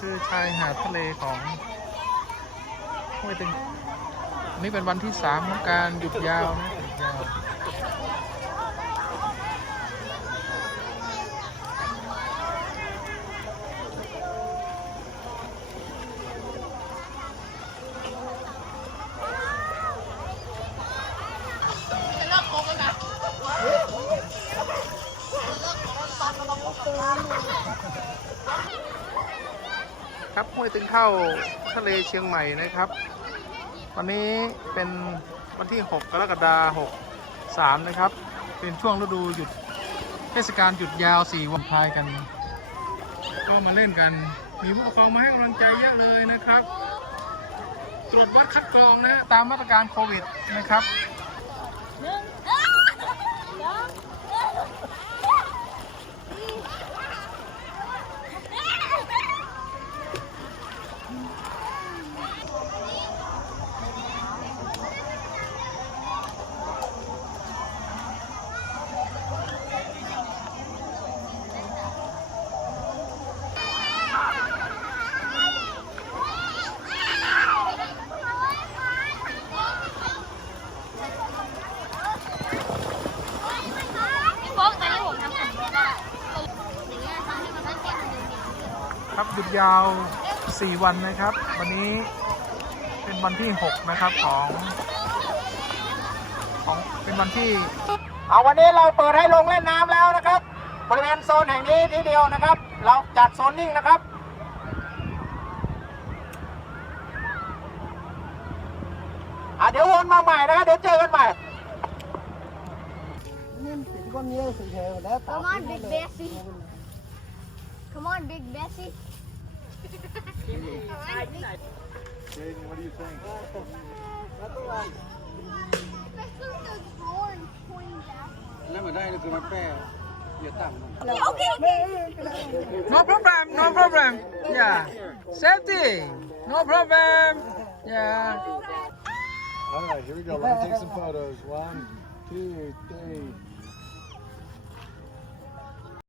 คือชายหาดทะเลของห้วยตึงนนี่เป็นวันที่สามของการหยุดยาวนะหยุดยาว ครับห้วยตึงเท่าทะเลเชียงใหม่นะครับ วันนี้เป็นวันที่ 6 กรกฎาคม63 นะครับ เป็นช่วงฤดูหยุดเทศกาลหยุดยาว 4 วันพายกัน ก็มาเล่นกัน มีผู้ปกครองมาให้กำลังใจเยอะเลยนะครับ ตรวจวัดคัดกรองนะ ตามมาตรการโควิดนะครับ พี่โบ๊กตอนนี้ผมทำผมไม่ได้อย่างเงี้ยทำให้มันไม่เจ็บจริง ครับหยุดยาว 4 วันนะครับ วันนี้เป็นวันที่ 6 นะครับของของเป็นวันที่ เอาวันนี้เราเปิดให้ลงเล่นน้ำแล้วนะครับ บริเวณโซนแห่งนี้ทีเดียวนะครับ เราจัดโซนนิ่งนะครับ อะเดี๋ยววนมาใหม่นะครับเดี๋ยวเจอกันใหม่ Come on, Big Bessie. Come on, Big Bessie. Jaden, what do you think? Okay, okay. No problem, no problem. Yeah. Safety. No problem. Yeah. All right, here we go. Let me take some photos. One, two, three.